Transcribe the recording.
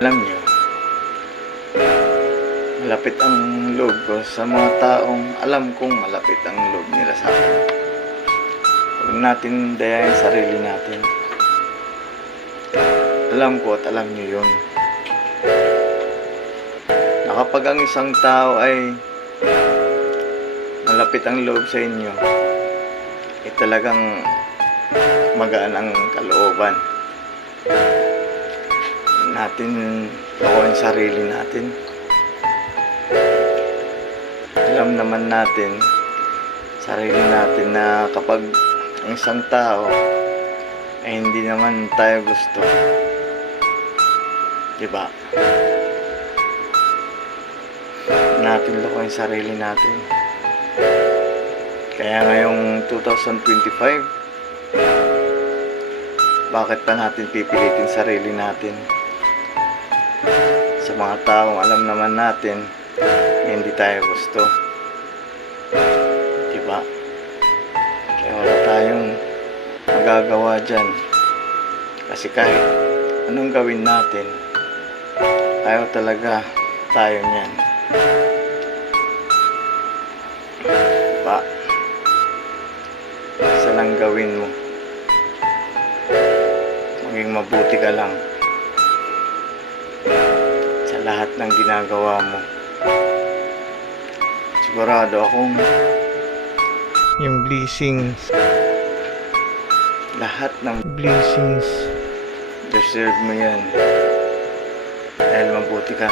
Alam nyo, malapit ang loob ko sa mga taong alam kong malapit ang loob nila sa akin. Huwag natin dayain sarili natin. Alam ko at alam nyo yun. Na kapag ang isang tao ay malapit ang loob sa inyo, talagang magaan ang kalooban. Natin lokohin sarili natin. Alam naman natin sarili natin na kapag ang isang tao ay hindi naman tayo gusto, diba? Natin lokohin sarili natin. Kaya ngayong 2025, bakit pa natin pipilitin sarili natin sa mga taong alam naman natin na hindi tayo gusto, diba? Kaya wala tayong magagawa dyan, kasi kahit anong gawin natin, ayaw talaga tayo niyan, diba? Isa lang gawin mo, maging mabuti ka lang sa lahat ng ginagawa mo. Sigurado akong yung blessings, lahat ng blessings, deserve mo yan dahil mabuti ka.